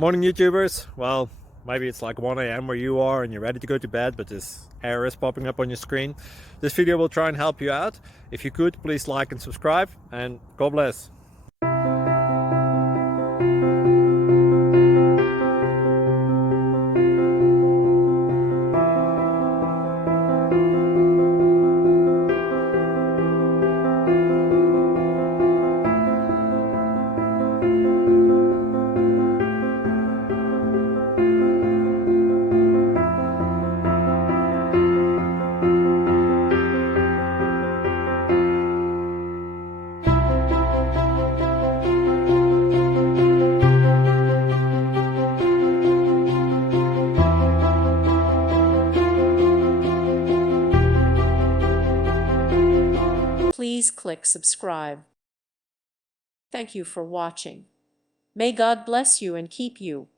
Morning YouTubers. Well, maybe it's like 1 a.m. where you are and you're ready to go to bed, but this error is popping up on your screen. This video will try and help you out. If you could, please like and subscribe, and God bless. Please click subscribe. Thank you for watching. May God bless you and keep you.